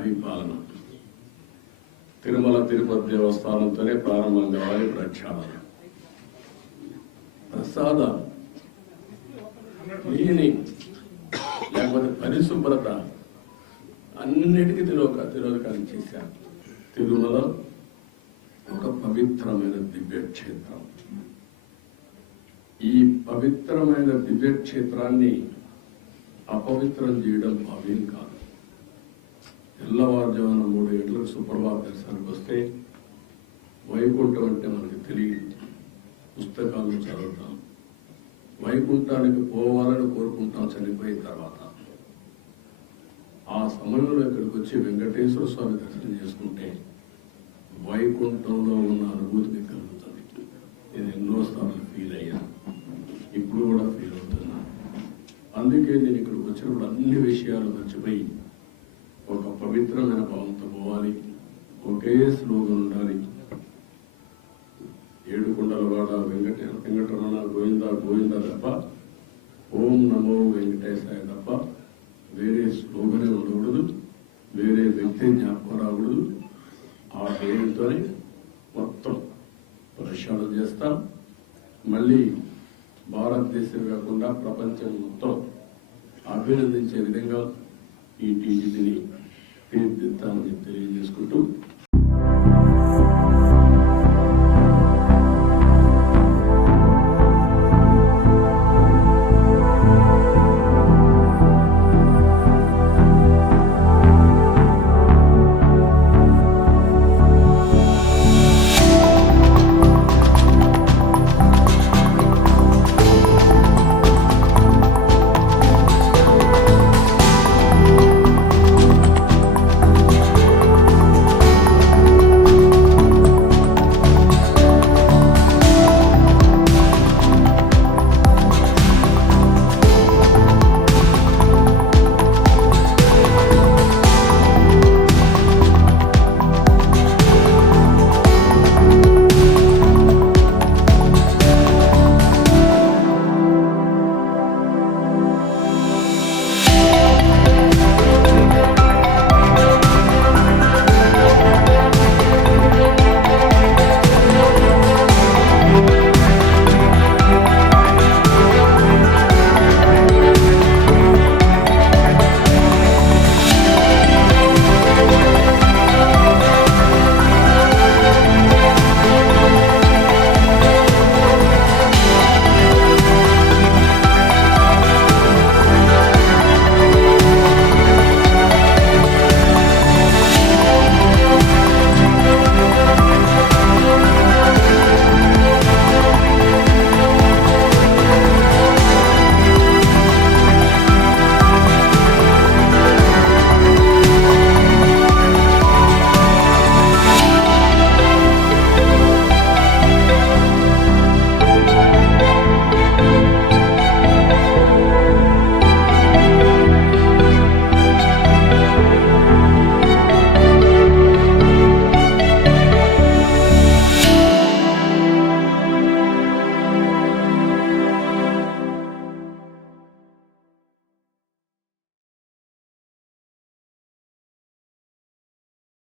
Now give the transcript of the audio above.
పరిపాలన తిరుమల తిరుపతి దేవస్థానంతోనే ప్రారంభం కావాలి ప్రక్షాళన. ప్రసాద క్లీనింగ్ లేకపోతే పరిశుభ్రత అన్నిటికీ తిరోధకాన్ని చేశారు. తిరుమల ఒక పవిత్రమైన దివ్యక్షేత్రం. ఈ పవిత్రమైన దివ్యక్షేత్రాన్ని అపవిత్రం చేయడం భావ్యం కాదు. తెల్లవారుజామున 3 గంటలకు సుప్రభాత దర్శనానికి వస్తే వైకుంఠం అంటే మనకు తెలియదు, పుస్తకాలను చదువుతాం. వైకుంఠానికి పోవాలని కోరుకుంటాం చనిపోయిన తర్వాత. ఆ సమయంలో ఇక్కడికి వచ్చి వెంకటేశ్వర స్వామి దర్శనం చేసుకుంటే వైకుంఠంలో ఉన్న అనుభూతిని కలుగుతుంది. నేను ఎన్నోసార్లు ఫీల్ అయ్యాను, ఇప్పుడు కూడా ఫీల్ అవుతున్నాను. అందుకే నేను ఇక్కడికి వచ్చినప్పుడు అన్ని విషయాలు మర్చిపోయి ఒక పవిత్రమైన భావంతో పోవాలి. ఒకే స్లోగన్ ఉండాలి. ఏడుకొండలవాడ వెంకటరమణ గోవింద గోవింద తప్ప, ఓం నమో వెంకటేశాయ తప్ప వేరే స్లోగనే ఉండకూడదు, వేరే వ్యక్తి జ్ఞాపకం రాకూడదు. ఆ పేరుతోనే మొత్తం ప్రక్షాళన చేస్తాం. మళ్ళీ భారతదేశం కాకుండా ప్రపంచం మొత్తం అభినందించే విధంగా ఈ టీజీని